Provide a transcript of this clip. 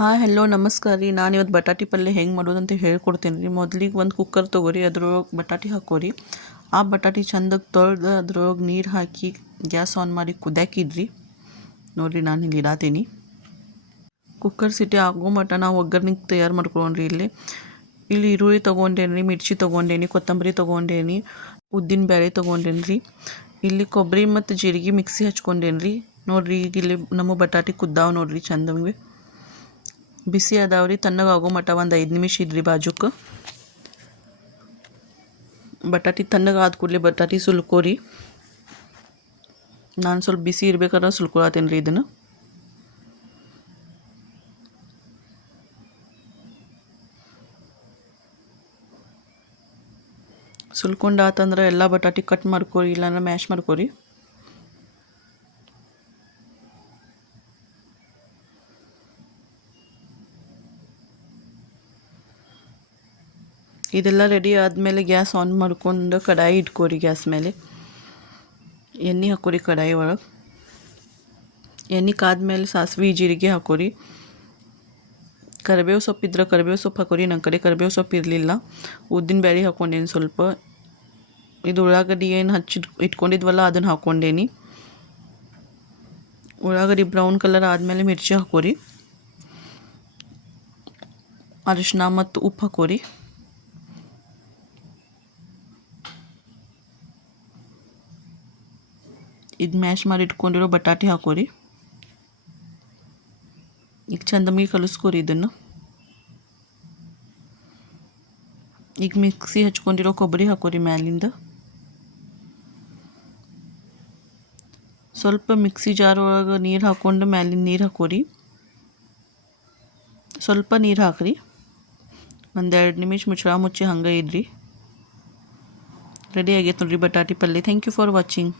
Hi hello ನಮಸ್ಕಾರ ರೀ. ನಾನಿವತ್ತು ಬಟಾಟಿ ಪಲ್ಯ ಹೆಂಗೆ ಮಾಡೋದಂತ ಹೇಳ್ಕೊಡ್ತೇನೆ ರೀ. ಮೊದಲಿಗೆ ಒಂದು ಕುಕ್ಕರ್ ತೊಗೊರಿ, ಅದ್ರೊಳಗೆ ಬಟಾಟಿ ಹಾಕೋರಿ. ಆ ಬಟಾಟಿ ಚಂದಕ್ಕೆ ತೊಳೆದು ಅದ್ರೊಳಗೆ ನೀರು ಹಾಕಿ ಗ್ಯಾಸ್ ಆನ್ ಮಾಡಿ ಕುದ್ಯಾಕಿಡ್ರಿ. ನೋಡಿರಿ ನಾನು ಇಲ್ಲಿ ಇಡಾತೀನಿ. ಕುಕ್ಕರ್ ಸಿಟಿ ಆಗೋ ಮಟ್ಟ ನಾವು ಒಗ್ಗರ್ನಿಗೆ ತಯಾರು ಮಾಡ್ಕೊಂಡ್ರಿ. ಇಲ್ಲಿ ಈರುಳ್ಳಿ ತೊಗೊಂಡೇನಿ ರೀ, ಮಿರ್ಚಿ ತೊಗೊಂಡೇನಿ, ಕೊತ್ತಂಬರಿ ತೊಗೊಂಡೇನಿ, ಉದ್ದಿನ ಬೇಳೆ ತೊಗೊಂಡೇನಿ ರೀ. ಇಲ್ಲಿ ಕೊಬ್ಬರಿ ಮತ್ತು ಜೀರಿಗೆ ಮಿಕ್ಸಿ ಹಚ್ಕೊಂಡೇನಿ ರೀ. ನೋಡಿರಿ ಈಗ ಇಲ್ಲಿ ನಮ್ಮ ಬಟಾಟಿ ಕುದ್ದಾವ ನೋಡಿರಿ ಚಂದಂಗೆ ಬಿಸಿ ಅದಾವ್ರಿ. ತಣ್ಣಗಾಗೋ ಮಟ್ಟ ಒಂದು 5 ನಿಮಿಷ ಇದ್ರಿ ಬಾಜುಕ್ಕೆ. ಬಟಾಟಿ ತಣ್ಣಗಾದ ಕೂಡಲೇ ಬಟಾಟಿ ಸುಲ್ಕೋರಿ. ನಾನು ಸ್ವಲ್ಪ ಬಿಸಿ ಇರ್ಬೇಕಾದ್ರೆ ಸುಲ್ಕೊಳತ್ತೇನೆ ರೀ ಇದನ್ನು. ಸುಲ್ಕೊಂಡಾತಂದ್ರೆ ಎಲ್ಲ ಬಟಾಟಿ ಕಟ್ ಮಾಡ್ಕೊರಿ, ಇಲ್ಲಾಂದ್ರೆ ಮ್ಯಾಶ್ ಮಾಡ್ಕೊರಿ. ಇದೆಲ್ಲ ರೆಡಿ ಆದಮೇಲೆ ಗ್ಯಾಸ್ ಆನ್ ಮಾಡ್ಕೊಂಡು ಕಡಾಯಿ ಇಟ್ಕೋರಿ. ಗ್ಯಾಸ್ ಮೇಲೆ ಎಣ್ಣೆ ಹಾಕೋರಿ. ಕಡಾಯಿ ಒಳಗೆ ಎಣ್ಣೆ ಕಾದ್ಮೇಲೆ ಸಾಸಿವೆ ಜೀರಿಗೆ ಹಾಕೋರಿ. ಕರಿಬೇವು ಸೊಪ್ಪು ಇದ್ರೆ ಕರಿಬೇವು ಸೊಪ್ಪು ಹಾಕೋರಿ. ನನ್ನ ಕಡೆ ಕರಿಬೇವು ಸೊಪ್ಪು ಇರಲಿಲ್ಲ. ಉದ್ದಿನ ಬೇಳೆ ಹಾಕ್ಕೊಂಡೇನಿ ಸ್ವಲ್ಪ. ಇದು ಉಳ್ಳಾಗಡ್ಡಿ ಏನು ಇಟ್ಕೊಂಡಿದ್ವಲ್ಲ ಅದನ್ನು ಹಾಕ್ಕೊಂಡೇನಿ. ಉಳ್ಳಾಗಡ್ಡಿ ಬ್ರೌನ್ ಕಲರ್ ಆದಮೇಲೆ ಮಿರ್ಚಿ ಹಾಕೋರಿ. ಅರಿಶಿನ ಮತ್ತು ಉಪ್ಪು ಹಾಕೋರಿ. ಇದು ಮ್ಯಾಶ್ ಮಾಡಿ ಇಟ್ಕೊಂಡಿರೋ ಬಟಾಟಿ ಹಾಕೋರಿ. ಈಗ ಚಂದಮಗೆ ಕಲಿಸ್ಕೋರಿ ಇದನ್ನು. ಈಗ ಮಿಕ್ಸಿ ಹಚ್ಕೊಂಡಿರೋ ಕೊಬ್ಬರಿ ಹಾಕೋರಿ ಮ್ಯಾಲಿಂದ. ಸ್ವಲ್ಪ ಮಿಕ್ಸಿ ಜಾರ್ ಒಳಗೆ ನೀರು ಹಾಕ್ಕೊಂಡು ಮ್ಯಾಲಿಂದ ನೀರು ಹಾಕೋರಿ. ಸ್ವಲ್ಪ ನೀರು ಹಾಕ್ರಿ. 1-2 ನಿಮಿಷ ಮುಚ್ಚಿ ಹಂಗೆ ಇಡ್ರಿ. ರೆಡಿ ಆಗೈತೆ ನೋಡ್ರಿ ಬಟಾಟಿ ಪಲ್ಯ. Thank you for watching.